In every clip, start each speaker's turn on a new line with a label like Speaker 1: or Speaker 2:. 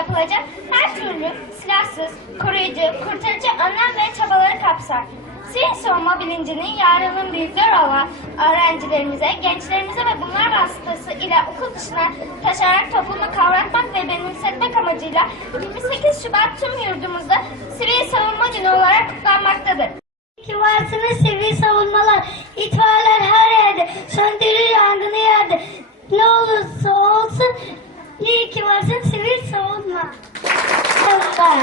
Speaker 1: yapılacak her türlü silahsız, koruyucu, kurtarıcı önlem ve çabaları kapsar. Sivil savunma bilincinin yarının büyükler olan öğrencilerimize, gençlerimize ve bunlar vasıtası ile okul dışına taşıyarak topluma kavratmak ve benimsetmek amacıyla 28 Şubat tüm yurdumuzda Sivil Savunma Günü olarak kutlanmaktadır.
Speaker 2: Kivarsınız sivil savunmalar, itfaiyeler her yerde, söndürür yangını yerde. Ne olursa olsun iyi ki varsın sivil savunma. Savunma.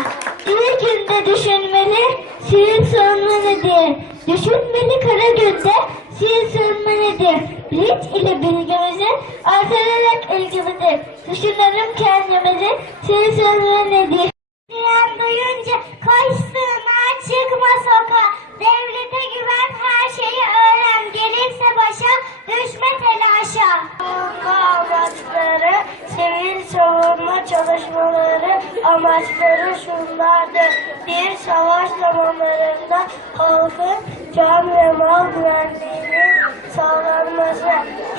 Speaker 2: İyi günde düşünmeli, sivil savunma nedir? Düşünmeli kara günde, sivil savunma nedir? Bilinç ile bilgimizi artırarak ilgimizi. Düşünelim kendimizi, sivil savunma nedir? Diyen duyunca koşsuna çıkma sokağa. Devlete güven her şeyi öğren. Gelirse başa düşme telaşa. Sivil savunma çalışmaları amaçları şunlardır. Bir savaş zamanlarında halkın can ve mal güvenliğinin sağlanması.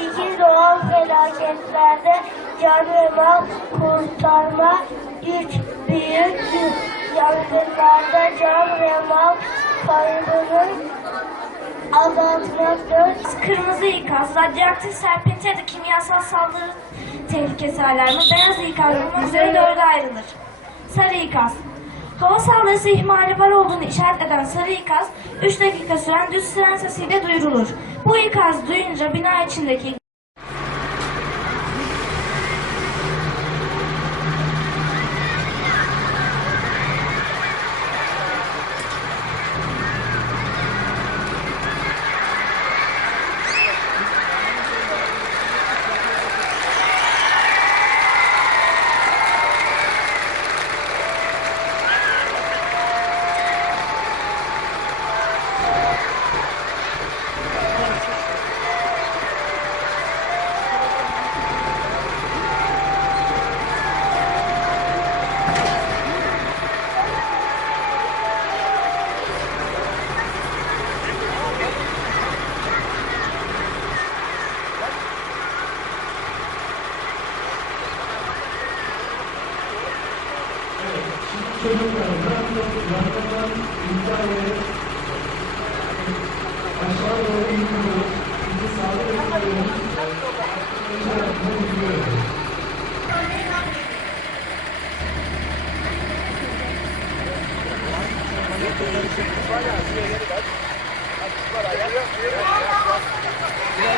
Speaker 2: İki doğal felaketlerde can ve mal kurtarma. Üç büyük yangınlarda can ve mal kaybının azaltmak. Dört
Speaker 1: Kırmızı ikaz, radyoaktif serpinti ya da kimyasal saldırı tehlikesi alarmı, beyaz ikaz olmak üzere dörde ayrılır. Sarı ikaz. Hava saldırısı ihmali var olduğunu işaret eden sarı ikaz, 3 dakika süren düz siren sesiyle duyurulur. Bu ikaz duyunca bina içindeki
Speaker 3: Hadi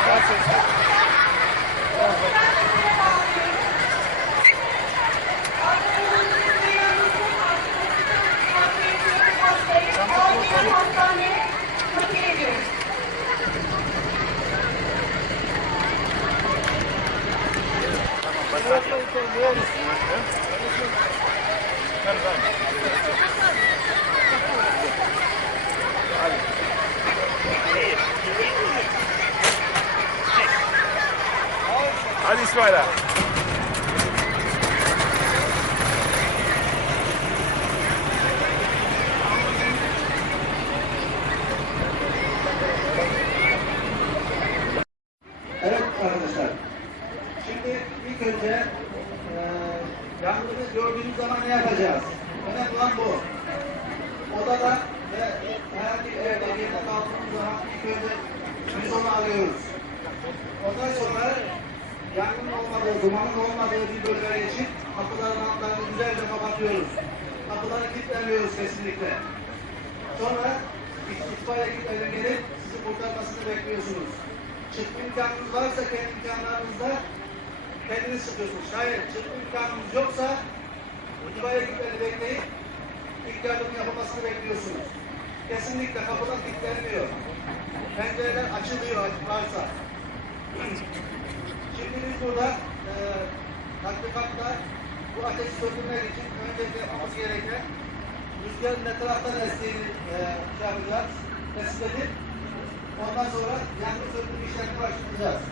Speaker 3: İsmail
Speaker 4: Hadi weiter. Biz onu arıyoruz. Ondan sonra yangının olmadığı, dumanın olmadığı bir bölgeye geçip kapıların altlarını güzelce kapatıyoruz. Kapıları kilitlemiyoruz kesinlikle. Sonra itfaiye ekiplerinin gelip sizi kurtarmasını bekliyorsunuz. Çıkma imkanınız varsa kendi imkanlarınızda kendiniz çıkıyorsunuz. Şayet çıkma imkanınız yoksa itfaiye ekiplerini bekleyip ilk yardım yapılmasını bekliyorsunuz. Kesinlikle kapılar kilitlenmiyor. Pencereler açılıyor varsa. Şimdi biz burada e, tatbikatta bu ateşi söndürmek için öncelikle yapmamız gereken rüzgarın ne taraftan estiğini e, şey yapacağız, tespit edip ondan sonra yangın söndürme işlemine başlayacağız.